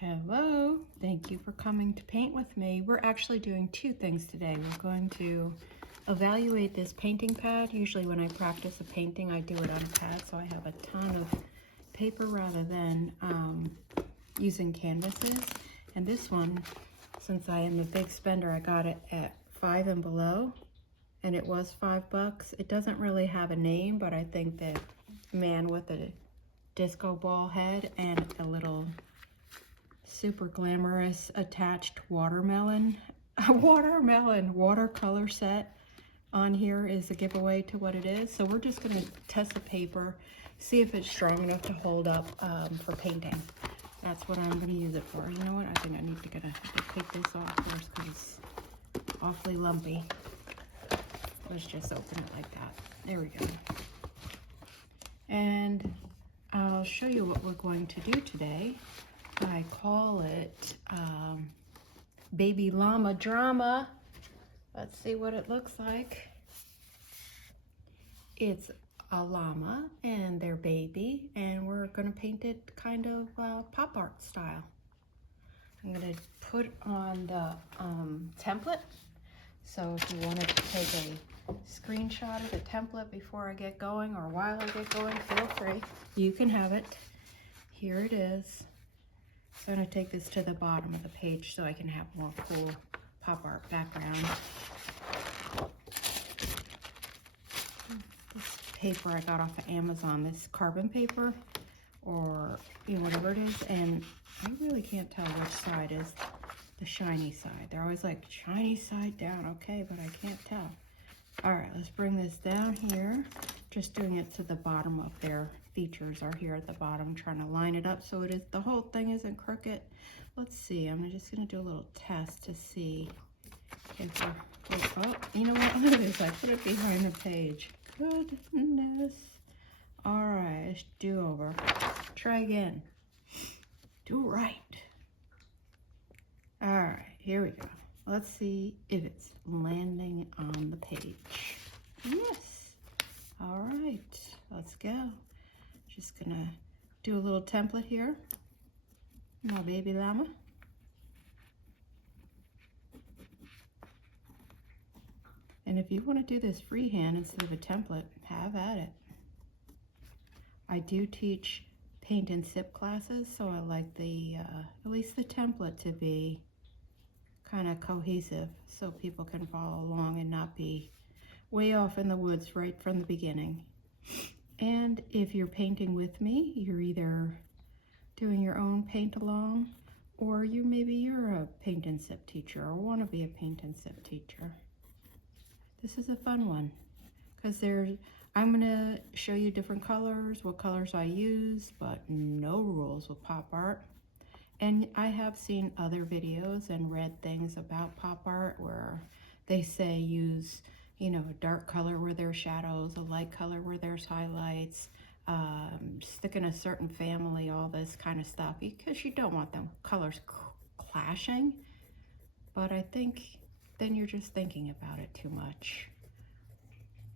Hello, thank you for coming to paint with me. We're actually doing two things today. We're going to evaluate this painting pad. Usually when I practice a painting, I do it on a pad, so I have a ton of paper rather than using canvases. And this one, since I am a big spender, I got it at 5 and below, and it was $5. It doesn't really have a name, but I think that man with a disco ball head and a little super glamorous attached watercolor set on here is a giveaway to what it is. So we're just going to test the paper, see if it's strong enough to hold up for painting. That's what I'm going to use it for. You know what? I think I need to take this off first because it's awfully lumpy. Let's just open it like that. There we go. And I'll show you what we're going to do today. I call it Baby Llama Drama. Let's see what it looks like. It's a llama and their baby, and we're going to paint it kind of pop art style. I'm going to put on the template. So if you wanted to take a screenshot of the template before I get going or while I get going, feel free. You can have it. Here it is. So I'm going to take this to the bottom of the page so I can have more cool pop art background. This paper I got off of Amazon, this carbon paper, or whatever it is, and I really can't tell which side is the shiny side. They're always like, shiny side down, okay, but I can't tell. All right, let's bring this down here. Just doing it to the bottom of their features are here at the bottom, trying to line it up so the whole thing isn't crooked. Let's see, I'm just gonna do a little test to see if oh, you know what, look at this, I put it behind the page. Goodness. All right, let's do over. Try again. Do right. All right, here we go. Let's see if it's landing on the page. Yes. All right, let's go. Just gonna do a little template here. My baby llama. And if you want to do this freehand instead of a template, have at it. I do teach paint and sip classes, so I like the at least the template to be kind of cohesive so people can follow along and not be way off in the woods right from the beginning. And if you're painting with me, you're either doing your own paint along, or maybe you're a paint and sip teacher or want to be a paint and sip teacher. This is a fun one because I'm going to show you different colors, what colors I use, but no rules with pop art. And I have seen other videos and read things about pop art where they say use, a dark color where there's shadows, a light color where there's highlights, stick in a certain family, all this kind of stuff, because you don't want them colors clashing. But I think then you're just thinking about it too much.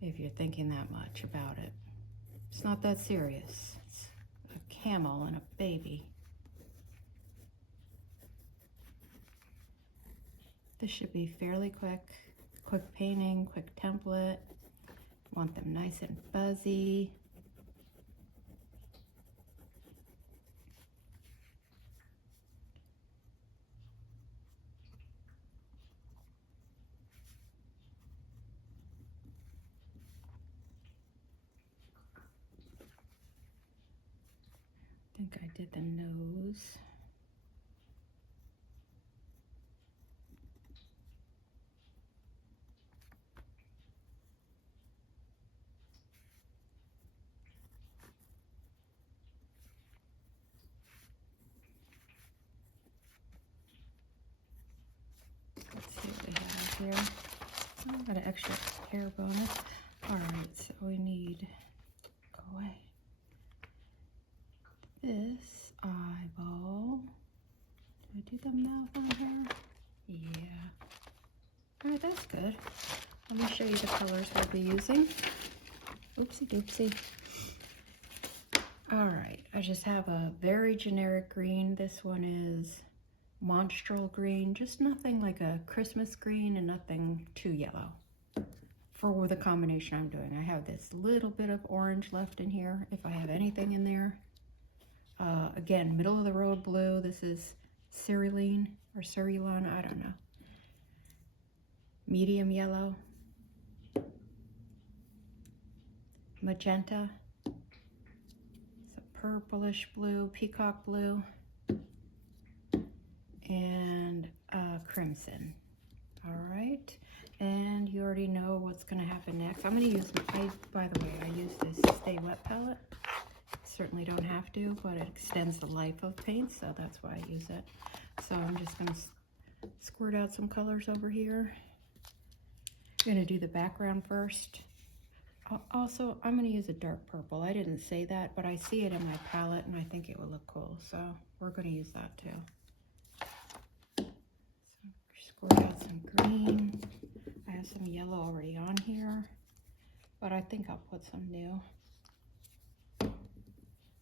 If you're thinking that much about it, it's not that serious. It's a camel and a baby. This should be fairly quick painting, quick template. Want them nice and fuzzy. I think I did the nose. Let's see what we have here. Oh, I got an extra hair bonus. All right, so we need, go away, this eyeball. Do I do the mouth on here? Yeah. All right, that's good. Let me show you the colors we'll be using. Oopsie doopsie. All right, I just have a very generic green. This one is monstral green, just nothing like a Christmas green and nothing too yellow for the combination I'm doing. I have this little bit of orange left in here if I have anything in there. Again, middle of the road blue. This is cerulean or cerulean, I don't know. Medium yellow. Magenta. It's a purplish blue, peacock blue. And crimson. All right, and you already know what's going to happen next. I'm going to use, by the way, I use this Stay Wet palette. Certainly don't have to, but it extends the life of paint, so that's why I use it. So I'm just going to squirt out some colors over here. I'm going to do the background first. Also, I'm going to use a dark purple. I didn't say that, but I see it in my palette, and I think it would look cool, so we're going to use that too. Squirt out some green. I have some yellow already on here, but I think I'll put some new.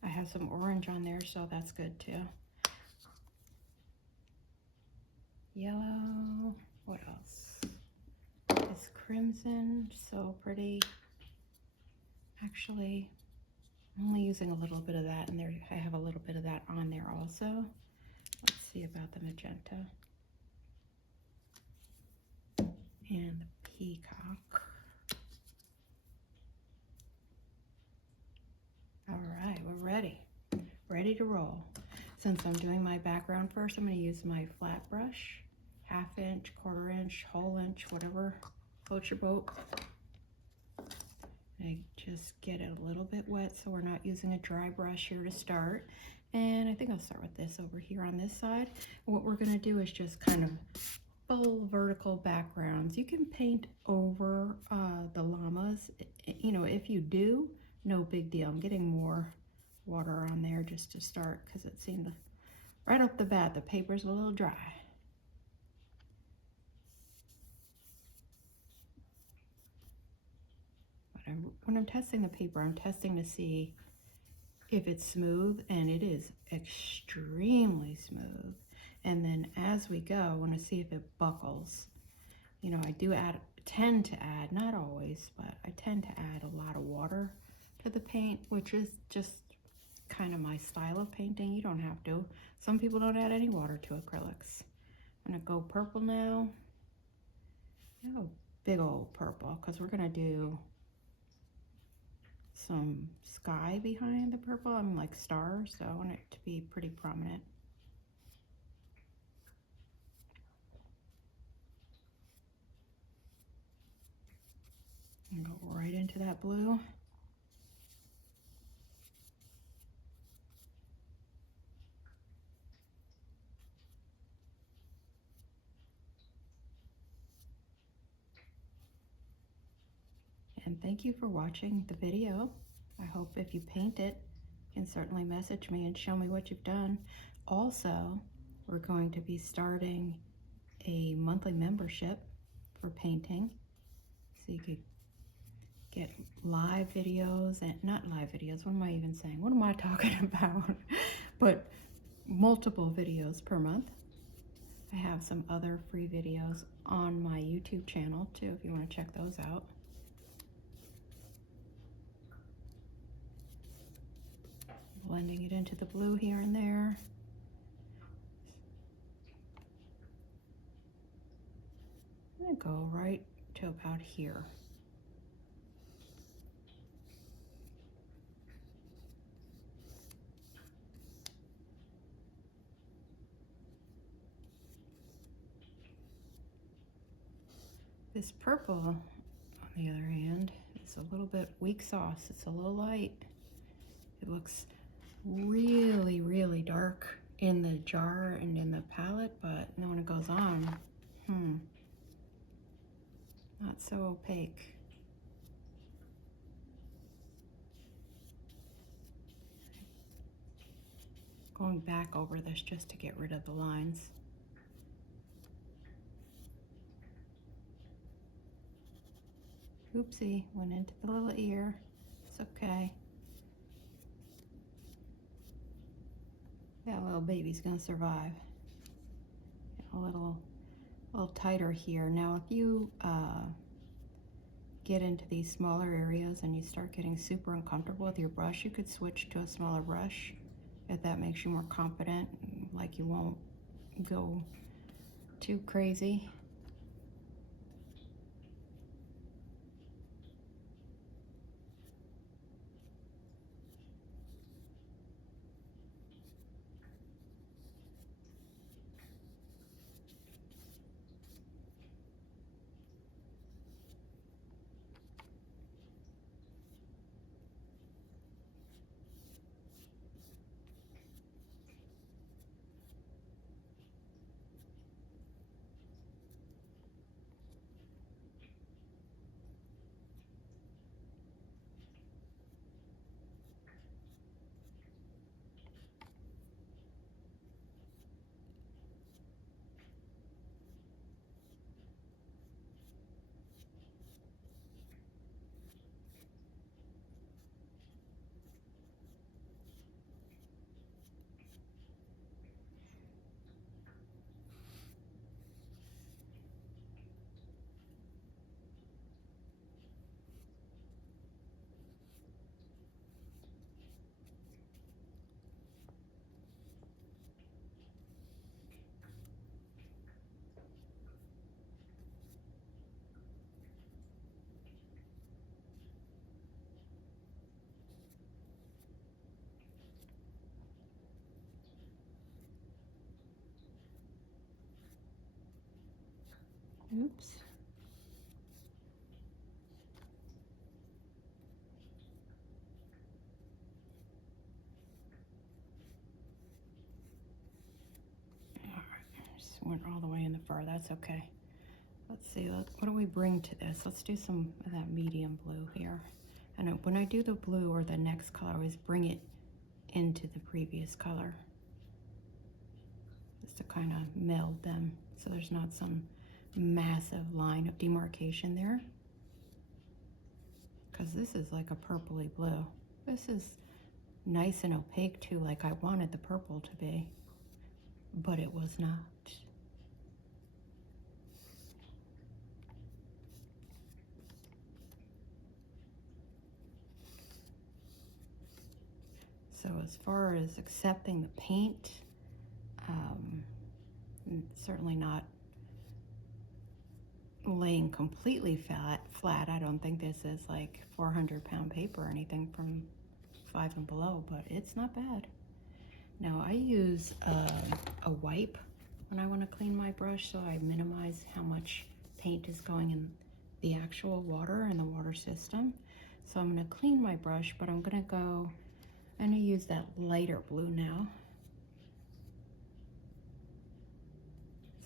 I have some orange on there, so that's good too. Yellow. What else? This crimson, so pretty. Actually, I'm only using a little bit of that in there. I have a little bit of that on there also. Let's see about the magenta. And the peacock. All right, we're ready to roll. Since I'm doing my background first, I'm going to use my flat brush, 1/2 inch, 1/4 inch, whole inch, whatever floats your boat. I just get it a little bit wet so we're not using a dry brush here to start. And I think I'll start with this over here on this side. What we're going to do is just kind of full vertical backgrounds. You can paint over the llamas, you know, if you do, no big deal. I'm getting more water on there just to start because it seemed right off the bat the paper's a little dry. But when I'm testing the paper, I'm testing to see if it's smooth, and it is extremely smooth. And then as we go, I want to see if it buckles. You know, I do tend to add, not always, but I tend to add a lot of water to the paint, which is just kind of my style of painting. You don't have to. Some people don't add any water to acrylics. I'm gonna go purple now. Oh, big old purple, because we're gonna do some sky behind the purple. I'm like stars, so I want it to be pretty prominent. And go right into that blue. And thank you for watching the video. I hope if you paint it, you can certainly message me and show me what you've done. Also, we're going to be starting a monthly membership for painting. So you could get live videos, and not live videos, what am I even saying? What am I talking about? But multiple videos per month. I have some other free videos on my YouTube channel too, if you want to check those out. Blending it into the blue here and there. I'm going to go right to about here. This purple, on the other hand, is a little bit weak sauce. It's a little light. It looks really, really dark in the jar and in the palette, but then when it goes on, not so opaque. Going back over this just to get rid of the lines. Oopsie, went into the little ear. It's okay. little baby's gonna survive. A little tighter here. Now if you get into these smaller areas and you start getting super uncomfortable with your brush, you could switch to a smaller brush if that makes you more confident, like you won't go too crazy. Oops. All right, just went all the way in the fur. That's okay. Let's see, what do we bring to this? Let's do some of that medium blue here. And when I do the blue or the next color, I always bring it into the previous color, just to kind of meld them so there's not some massive line of demarcation there. Because this is like a purpley blue. This is nice and opaque too, like I wanted the purple to be, but it was not. So as far as accepting the paint, certainly not laying completely flat. I don't think this is like 400-pound paper or anything from 5 and below, but it's not bad. Now I use a wipe when I want to clean my brush, so I minimize how much paint is going in the actual water and the water system. So I'm going to clean my brush, but I'm going to use that lighter blue now.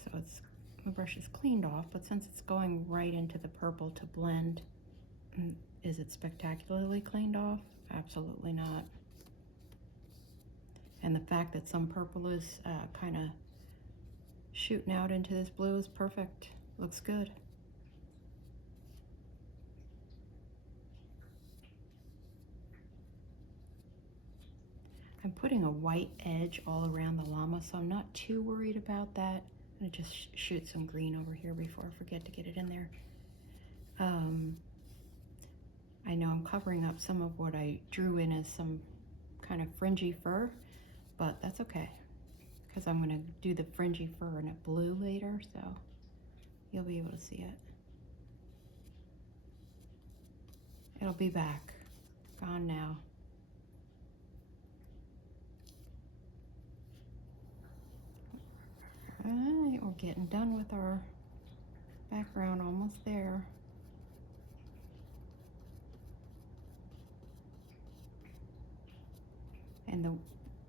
So the brush is cleaned off, but since it's going right into the purple to blend, is it spectacularly cleaned off? Absolutely not. And the fact that some purple is kind of shooting out into this blue is perfect. Looks good. I'm putting a white edge all around the llama, so I'm not too worried about that. I'm gonna just shoot some green over here before I forget to get it in there. I know I'm covering up some of what I drew in as some kind of fringy fur, but that's okay, because I'm gonna do the fringy fur in a blue later, so you'll be able to see it. It'll be back. Gone now. All right, we're getting done with our background, almost there. And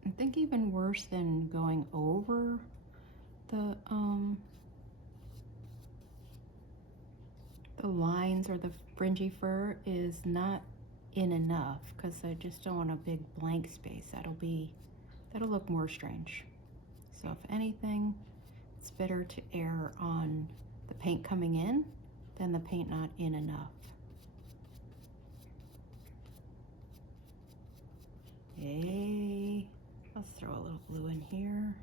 I think even worse than going over the lines or the fringy fur is not in enough, because I just don't want a big blank space. That'll look more strange. So if anything, it's better to err on the paint coming in than the paint not in enough. Yay. Let's throw a little blue in here.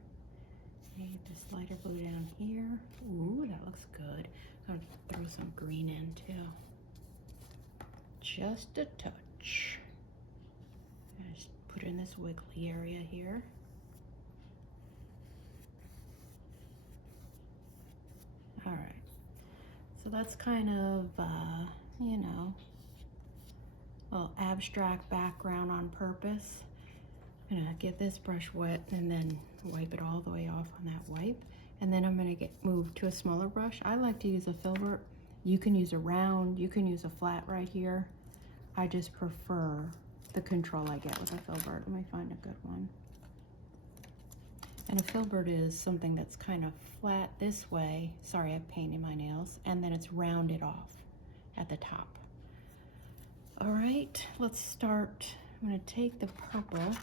Maybe this lighter blue down here. Ooh, that looks good. I'll throw some green in too. Just a touch. Just put it in this wiggly area here. All right. So that's kind of, you know, a little abstract background on purpose. I'm gonna get this brush wet and then wipe it all the way off on that wipe. And then I'm gonna move to a smaller brush. I like to use a filbert. You can use a round, you can use a flat right here. I just prefer the control I get with a filbert. Let me find a good one. And a filbert is something that's kind of flat this way. Sorry, I have paint in my nails. And then it's rounded off at the top. All right, let's start. I'm gonna take the purple.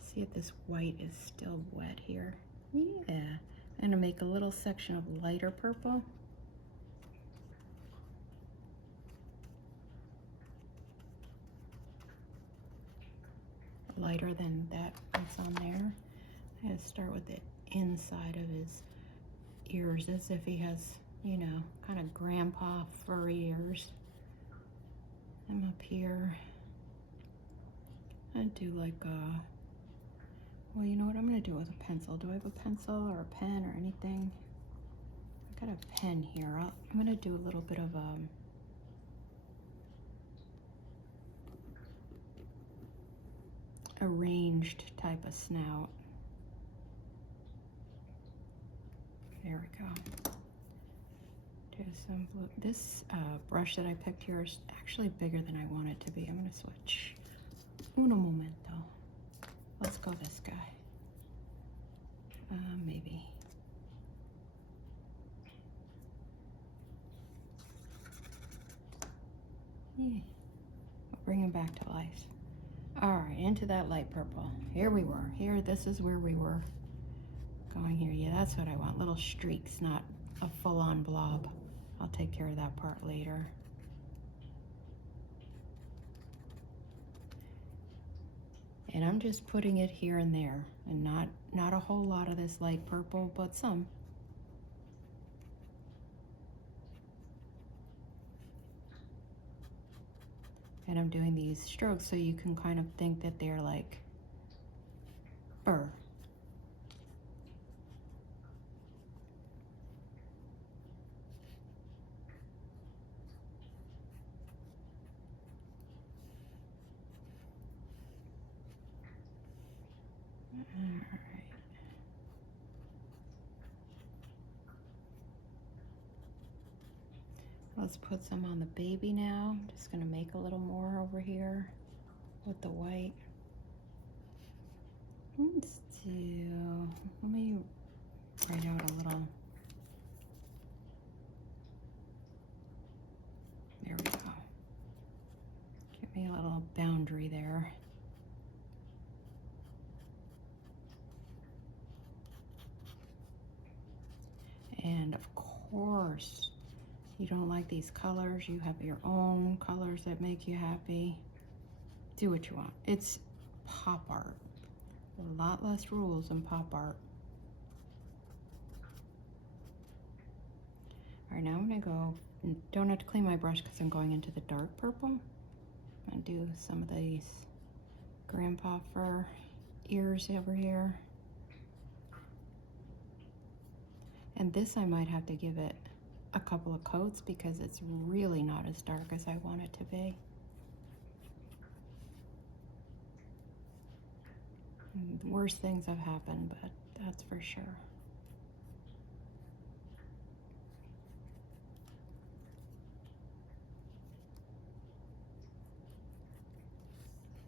See if this white is still wet here. Yeah, I'm gonna make a little section of lighter purple. Lighter than that that's on there. I'm gonna start with the inside of his ears as if he has, you know, kind of grandpa furry ears. I'm up here. I do like well, you know what I'm gonna do with a pencil? Do I have a pencil or a pen or anything? I got a pen here. I'm gonna do a little bit of arranged type of snout. There we go. Do some blue. This brush that I picked here is actually bigger than I want it to be. I'm gonna switch. Uno momento. Let's go this guy. Maybe. Yeah. Bring him back to life. All right, into that light purple. Here we were. Here, this is where we were going here. Yeah, that's what I want. Little streaks, not a full-on blob. I'll take care of that part later. And I'm just putting it here and there, and not a whole lot of this light purple, but some. And I'm doing these strokes so you can kind of think that they're like fur. Alright. Let's put some on the baby now. I'm just gonna make a little more over here with the white. Let's do, let me write out a little. There we go. Give me a little boundary there. And of course, you don't like these colors, you have your own colors that make you happy. Do what you want. It's pop art. A lot less rules in pop art. All right, now I'm gonna go, don't have to clean my brush because I'm going into the dark purple. I'm gonna do some of these grandpa fur ears over here. And this I might have to give it a couple of coats because it's really not as dark as I want it to be. And worse things have happened, but that's for sure.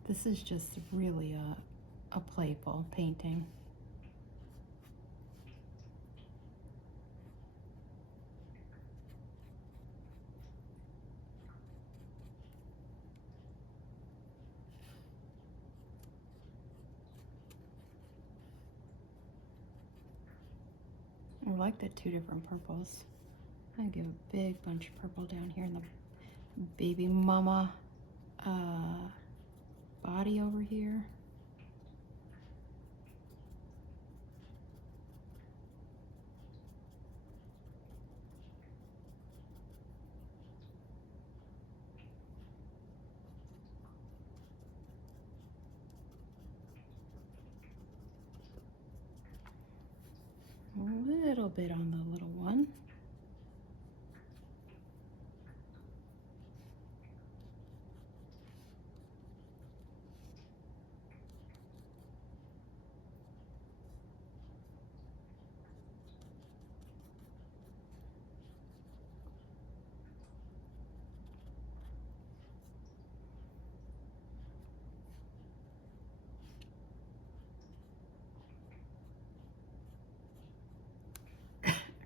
This is just really a playful painting. I like the two different purples. I'm gonna give a big bunch of purple down here in the baby mama body over here. bit on the little one.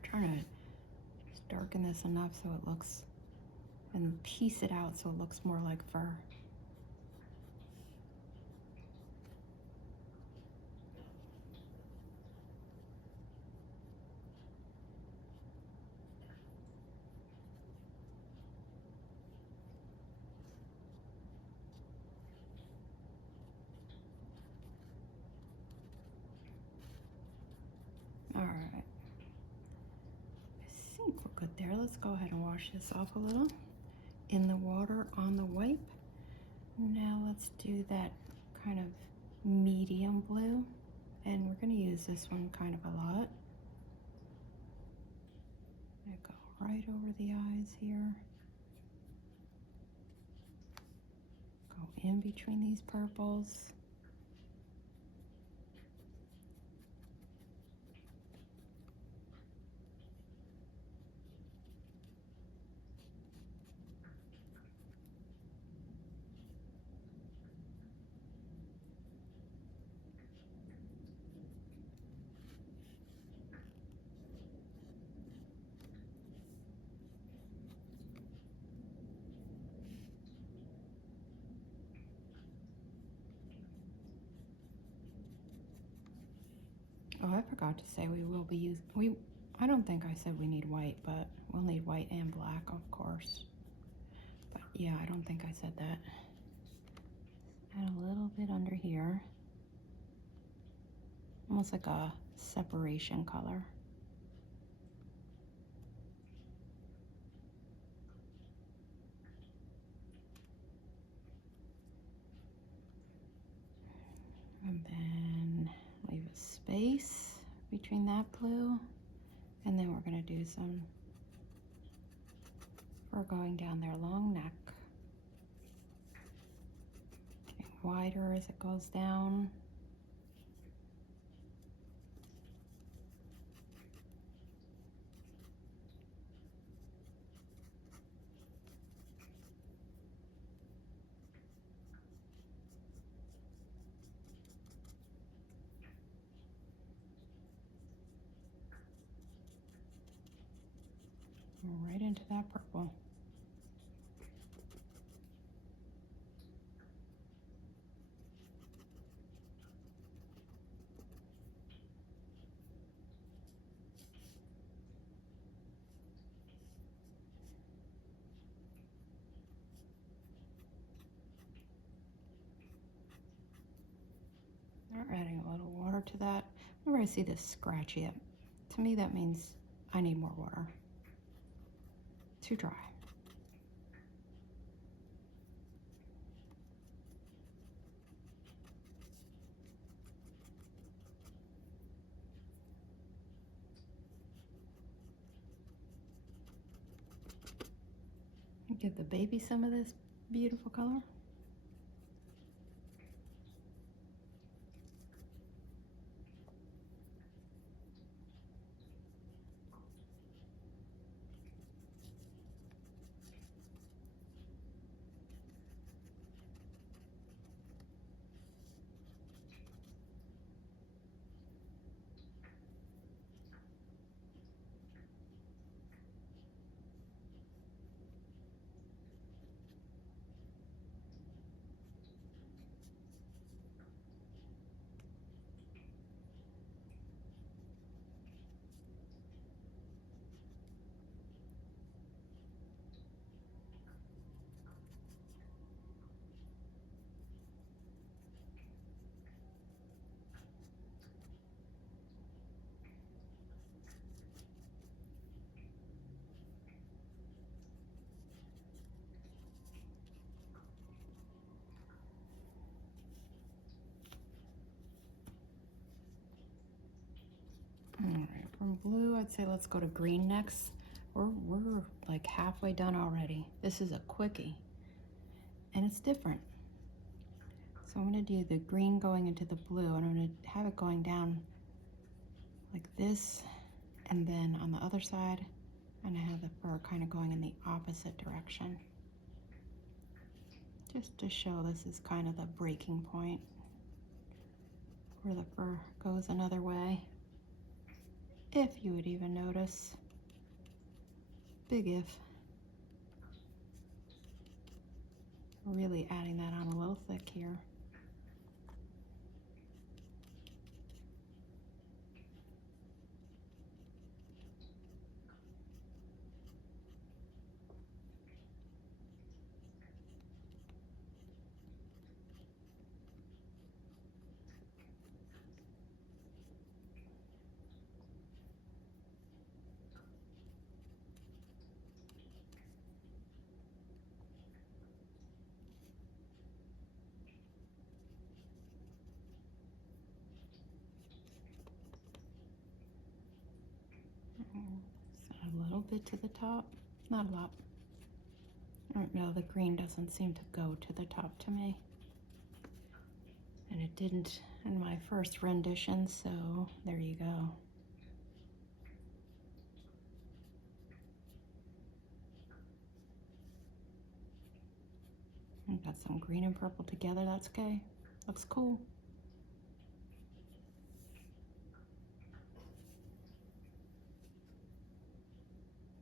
Trying to just darken this enough so it looks, and piece it out so it looks more like fur. All right, I think we're good there. Let's go ahead and wash this off a little in the water on the wipe. Now let's do that kind of medium blue, and we're going to use this one kind of a lot. I'm going to go right over the eyes here, go in between these purples. Oh, I forgot to say we will be using, I don't think I said we need white, but we'll need white and black, of course. But yeah, I don't think I said that. Add a little bit under here. Almost like a separation color. And then leave a space between that blue. And then we're going to do some fur going down their long neck. Getting wider as it goes down. Right into that purple. Now adding a little water to that. Whenever I see this scratchy, to me that means I need more water. Too dry. Give the baby some of this beautiful color. from blue, I'd say let's go to green next. We're like halfway done already. This is a quickie, and it's different. So I'm going to do the green going into the blue, and I'm going to have it going down like this, and then on the other side, I'm going to have the fur kind of going in the opposite direction. Just to show this is kind of the breaking point where the fur goes another way. If you would even notice. Big if. Really adding that on a little thick here. A little bit to the top, not a lot. I don't know, the green doesn't seem to go to the top to me. And it didn't in my first rendition, so there you go. I've got some green and purple together, that's okay. Looks cool.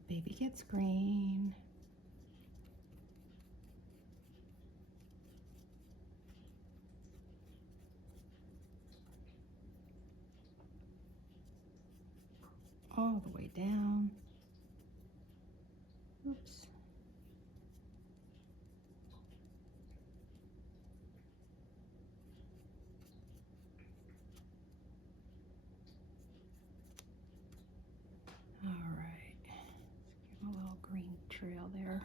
Baby gets green. All the way down. Oops. All right. Let's give a little green trail there.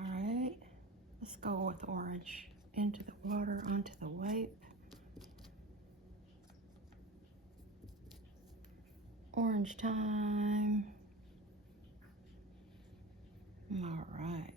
All right. Let's go with orange. Into the water, onto the white. Orange time. All right.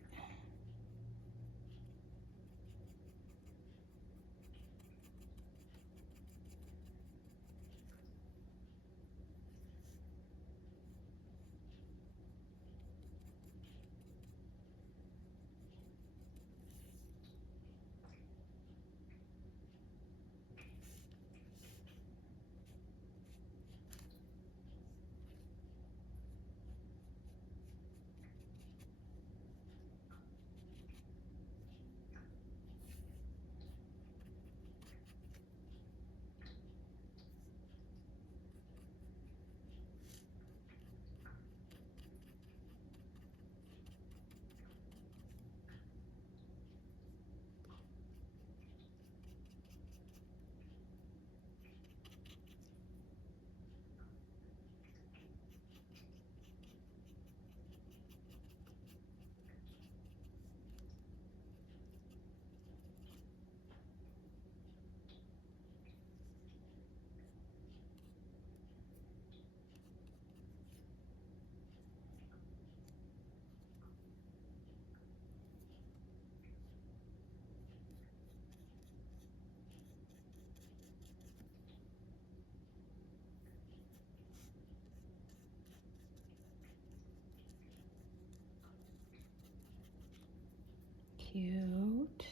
Cute.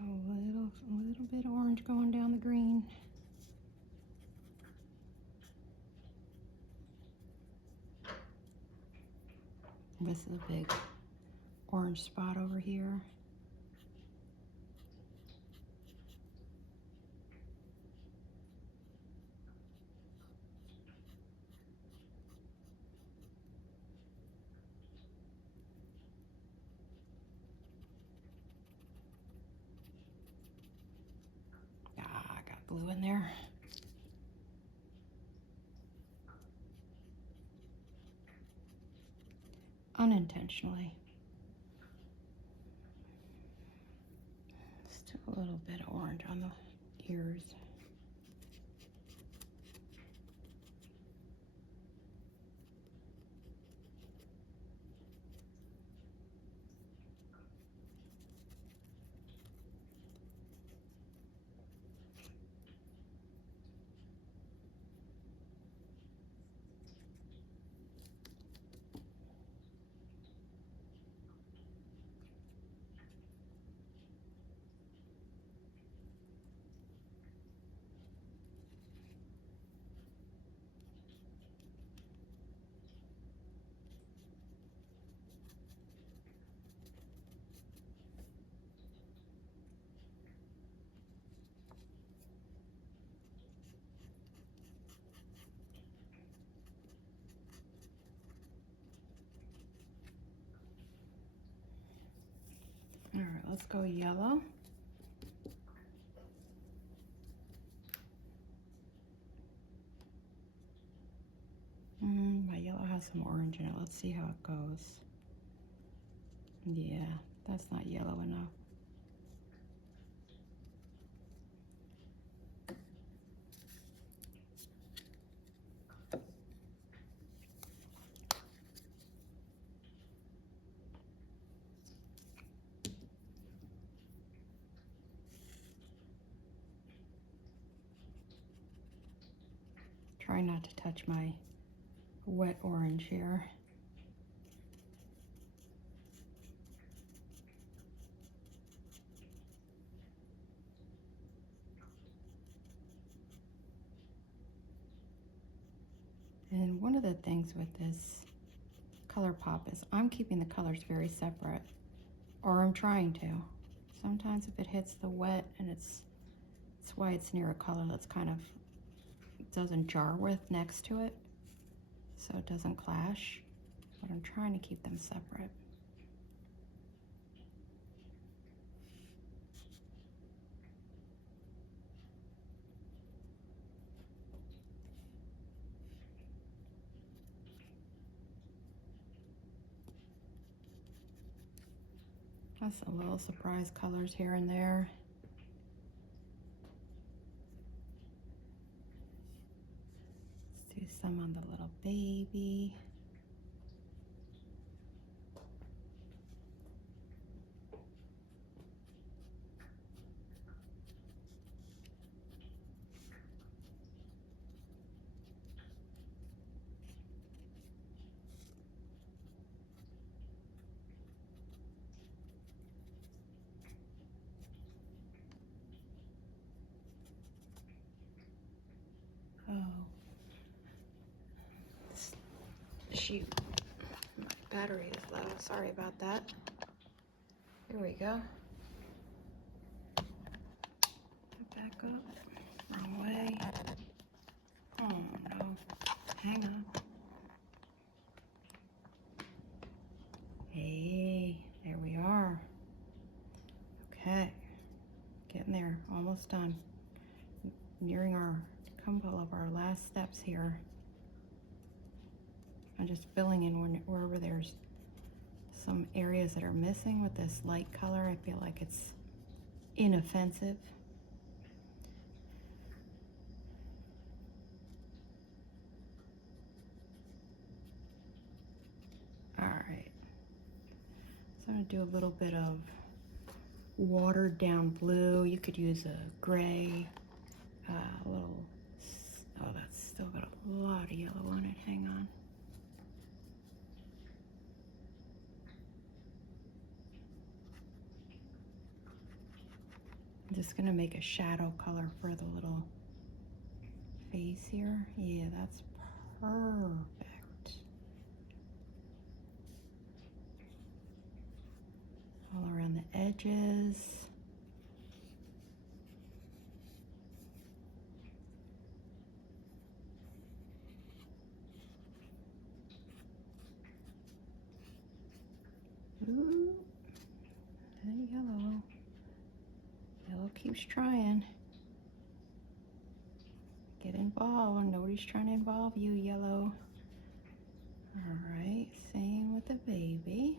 A little bit of orange going down the green. This is a big orange spot over here. glue in there. Unintentionally. Still a little bit of orange on the ears. All right, let's go yellow. My yellow has some orange in it. Let's see how it goes. Yeah, that's not yellow enough. Try not to touch my wet orange here. And one of the things with this color pop is I'm keeping the colors very separate, or I'm trying to. Sometimes if it hits the wet and that's why it's near a color that's kind of doesn't jar with next to it, so it doesn't clash, but I'm trying to keep them separate. That's a little surprise colors here and there. Let's do some on the little baby. Oh, shoot, my battery is low. Sorry about that. Here we go. Back up. Wrong way. Oh no. Hang on. Hey, there we are. Okay. Getting there. Almost done. Nearing our couple of our last steps here. I'm just filling in wherever there's some areas that are missing with this light color. I feel like it's inoffensive. All right. So I'm gonna do a little bit of watered down blue. You could use a gray, a little, oh, that's still got a lot of yellow on it. Hang on. I'm just gonna make a shadow color for the little face here. Yeah, that's perfect. All around the edges. Ooh, and yellow. Yellow keeps trying. Get involved. Nobody's trying to involve you, yellow. All right, same with the baby.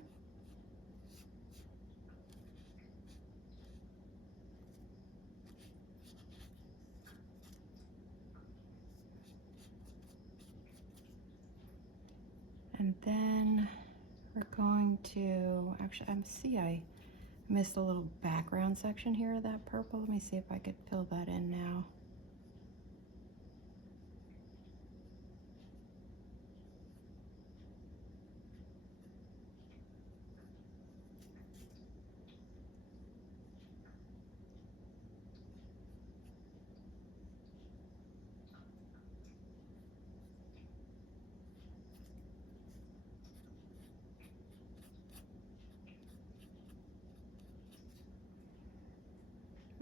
And then we're going to, actually, I missed a little background section here of that purple. Let me see if I could fill that in now.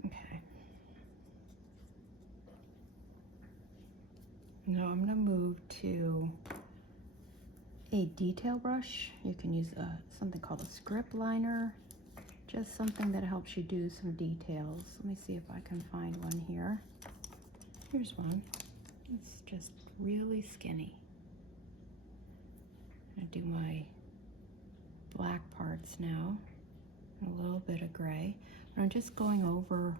Okay. Now I'm going to move to a detail brush. You can use something called a script liner, just something that helps you do some details. Let me see if I can find one here. Here's one. It's just really skinny. I'm going to do my black parts now, a little bit of gray. But I'm just going over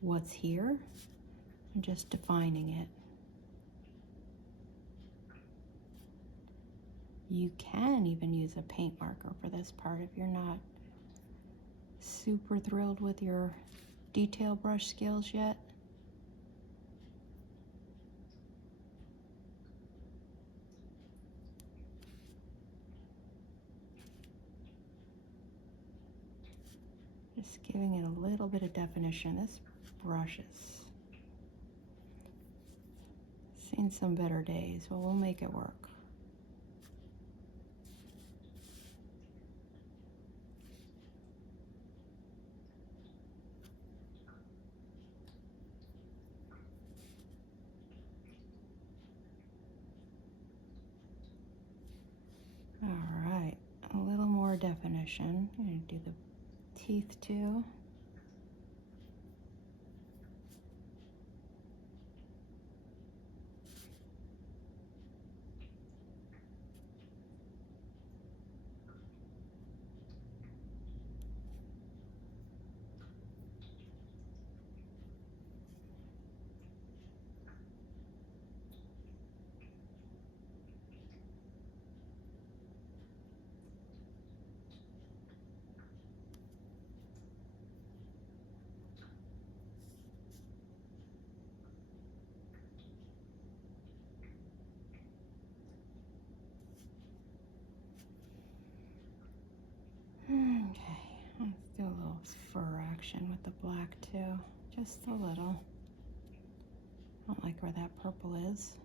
what's here and just defining it. You can even use a paint marker for this part if you're not super thrilled with your detail brush skills yet. Just giving it a little bit of definition. This brush has seen some better days, but we'll make it work. All right, a little more definition. I'm going to do the teeth too. Okay, let's do a little fur action with the black too, just a little. I don't like where that purple is.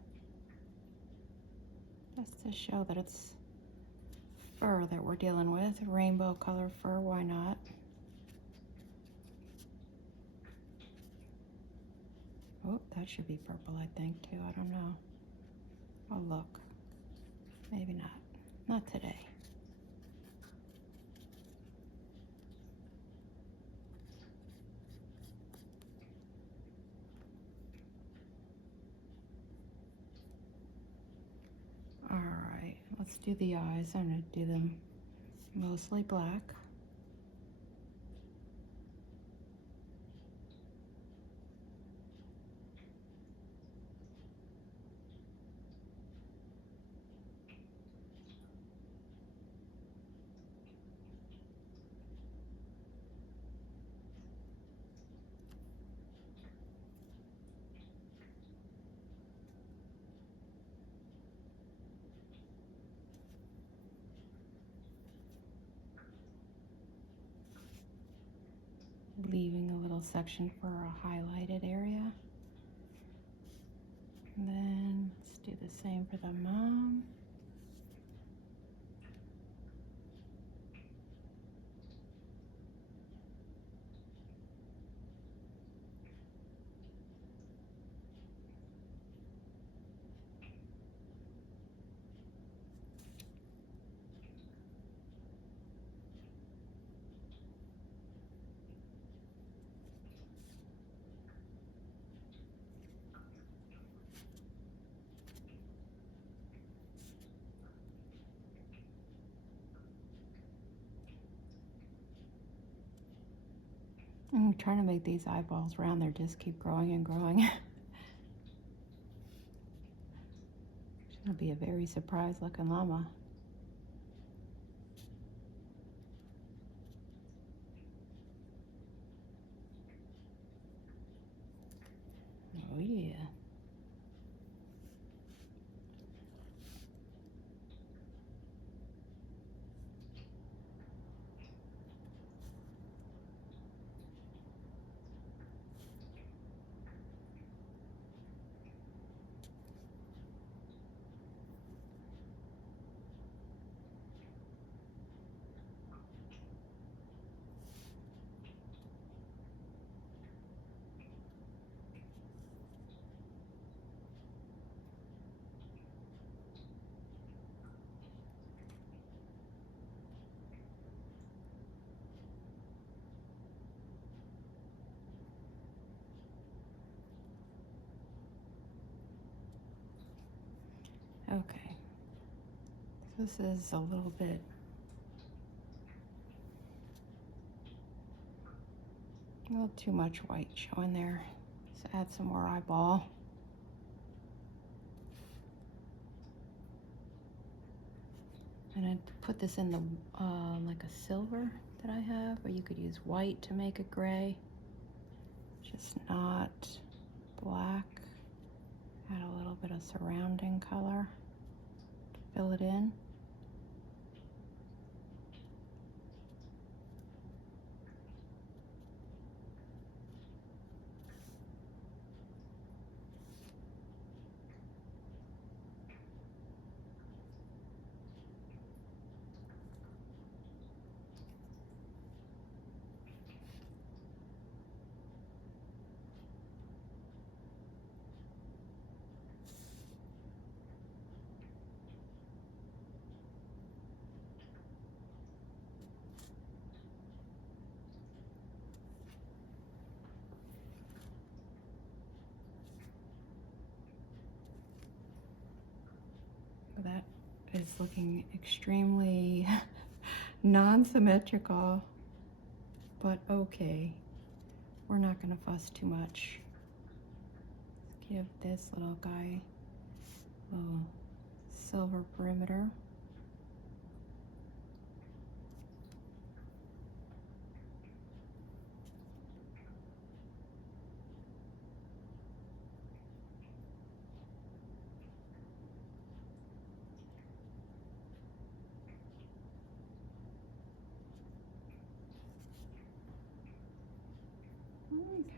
Just to show that it's fur that we're dealing with, rainbow color fur, why not? Oh, that should be purple, I think, too. I don't know. I'll look. Maybe not. Not today. All right, let's do the eyes. I'm going to do them mostly black. Leaving a little section for a highlighted area. And then let's do the same for the mom. I'm trying to make these eyeballs round. They just keep growing and growing. It's gonna be a very surprised looking llama. Oh yeah. Okay. This is a little bit too much white showing there. Let's add some more eyeball. And I put this in the like a silver that I have, or you could use white to make it gray. Just not black. Add a little bit of surrounding color to fill it in. That is looking extremely non-symmetrical, but okay. We're not gonna fuss too much. Let's give this little guy a little silver perimeter.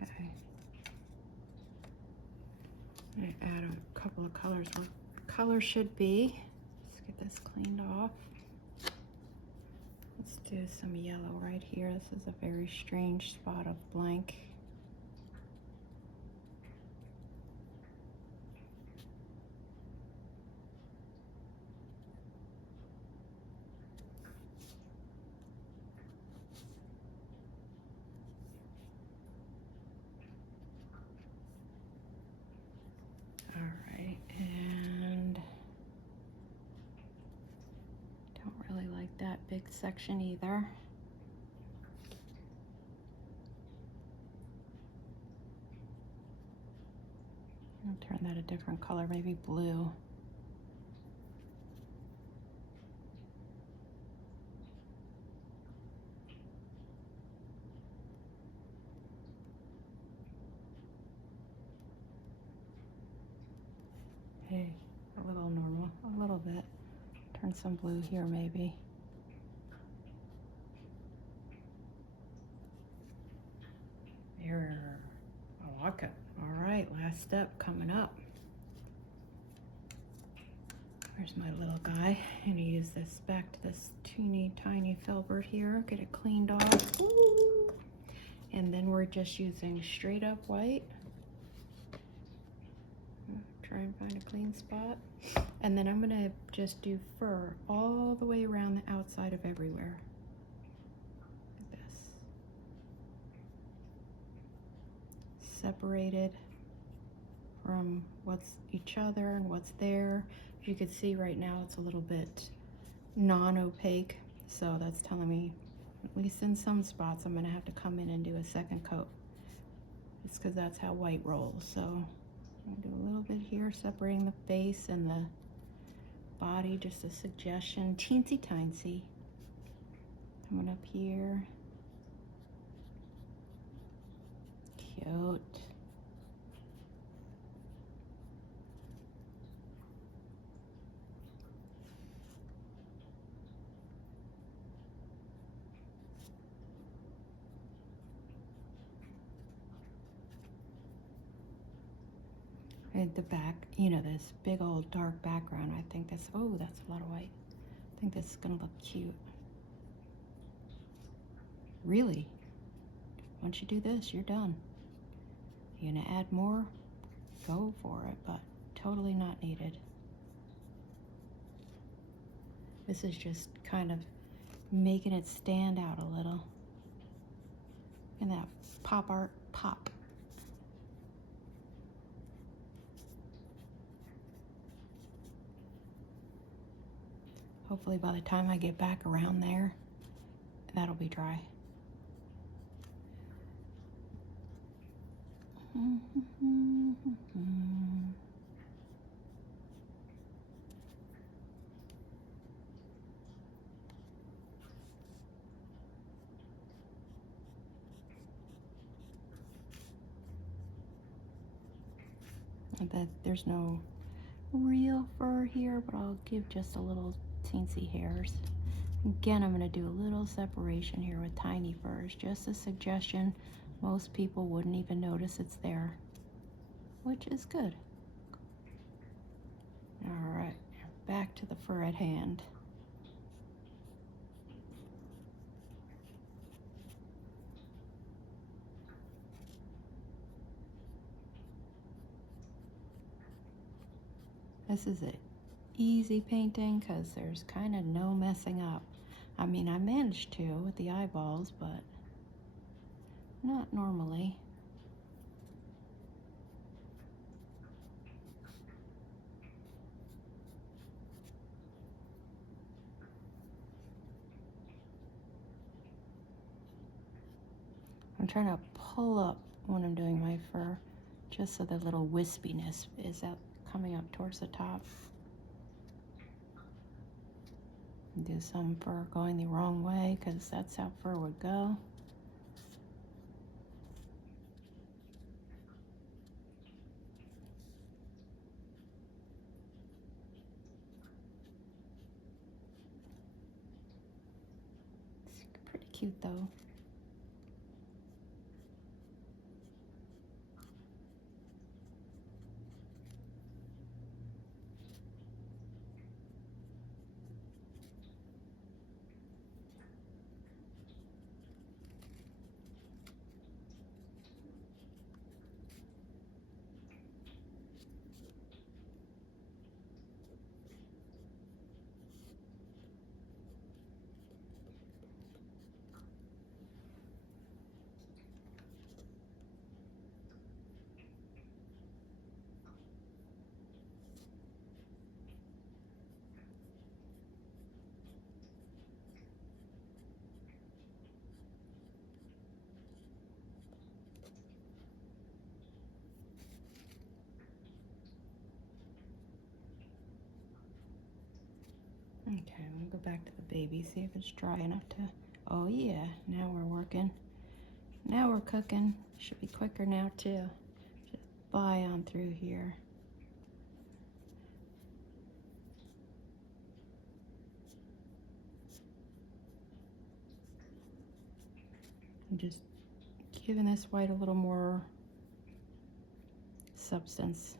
Okay. I'm gonna add a couple of colors where color should be. Let's get this cleaned off. Let's do some yellow right here. This is a very strange spot of blank. That big section either. I'll turn that a different color, maybe blue. Hey, a little normal, a little bit. Turn some blue here maybe. There, I like it. All right, last step coming up. There's my little guy. I'm gonna use this back to this teeny tiny filbert here, get it cleaned off. Ooh. And then we're just using straight up white. Try and find a clean spot. And then I'm gonna just do fur all the way around the outside of everywhere. Like this. Separated from what's each other and what's there. As you can see right now, it's a little bit non-opaque, so that's telling me At least in some spots, I'm gonna have to come in and do a second coat. It's because that's how white rolls. So I'm gonna do a little bit here, separating the face and the body, just a suggestion, teensy tiny. Coming up here. Cute. And the back, you know, this big old dark background. I think that's, oh, that's a lot of white. I think this is gonna look cute. Really, once you do this, you're done. You're gonna add more, go for it, but totally not needed. This is just kind of making it stand out a little. And that pop art pop. Hopefully by the time I get back around there, that'll be dry. That there's no real fur here, but I'll give just a little teensy hairs. Again, I'm going to do a little separation here with tiny furs. Just a suggestion. Most people wouldn't even notice it's there, which is good. All right, back to the fur at hand. This is an easy painting because there's kind of no messing up. I mean, I managed to with the eyeballs, but not normally. I'm trying to pull up when I'm doing my fur, just so the little wispiness is out, coming up towards the top. Do some fur going the wrong way, because that's how fur would go. It's pretty cute though. Okay, I'm gonna go back to the baby, see if it's dry enough to, oh yeah, now we're working. Now we're cooking. Should be quicker now too. Just fly on through here. I'm just giving this white a little more substance.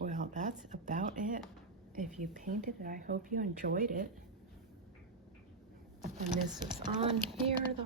Well, that's about it. If you painted it, I hope you enjoyed it. And this is on here the